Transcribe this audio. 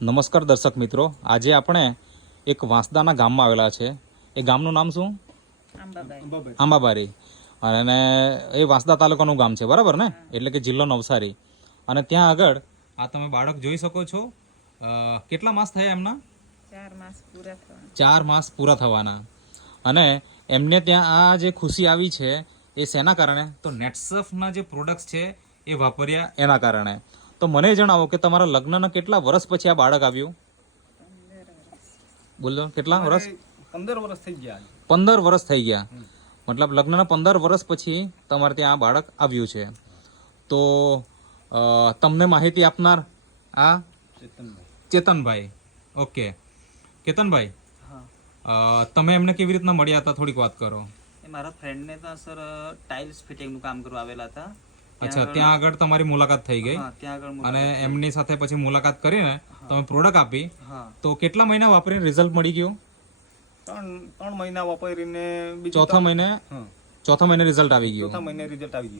નમસ્કાર દર્શક મિત્રો, આજે આપણે એક વાંસદાના ગામમાં આવેલા છે. એ ગામનું નામ શું? આંબાબારી. અને એ વાંસદા તાલુકાનું ગામ છે, બરાબર ને? એટલે કે જિલ્લો નવસારી. અને ત્યાં આગળ આ તમે બાળક જોઈ શકો છો. કેટલા માસ થયા એમના? 4 માસ પૂરા થવાના. અને એમને ત્યાં આ જે ખુશી આવી છે એ શેના કારણે? તો નેટસફના જે પ્રોડક્ટ્સ છે એ વાપર્યા એના કારણે. તો મને જણાવો કે તમારા લગ્નના કેટલા વર્ષ પછી આ બાળક આવ્યું? બોલો, કેટલા વર્ષ? 15 વર્ષ થઈ ગયા. 15 વર્ષ થઈ ગયા. મતલબ લગ્નના 15 વર્ષ પછી તમારે ત્યાં આ બાળક આવ્યું છે. તો તમને માહિતી આપનાર આ ચેતનભાઈ. ઓકે, કેતનભાઈ, તમે એમને કેવી રીતના મળ્યા હતા, થોડીક વાત કરો. મારા ફ્રેન્ડને તો સર ટાઇલ્સ ફિટિંગનું કામ કરવા આવેલા હતા. અચ્છા, ત્યાં આગળ તમારી મુલાકાત થઈ ગઈ અને એમની સાથે પછી મુલાકાત કરીને તમે પ્રોડક્ટ આપી. તો કેટલા મહિના વાપરીને રિઝલ્ટ મળી ગયું? 3 મહિના વાપરીને ચોથા મહિને રિઝલ્ટ આવી ગયું. ચોથા મહિને રિઝલ્ટ આવી ગયું.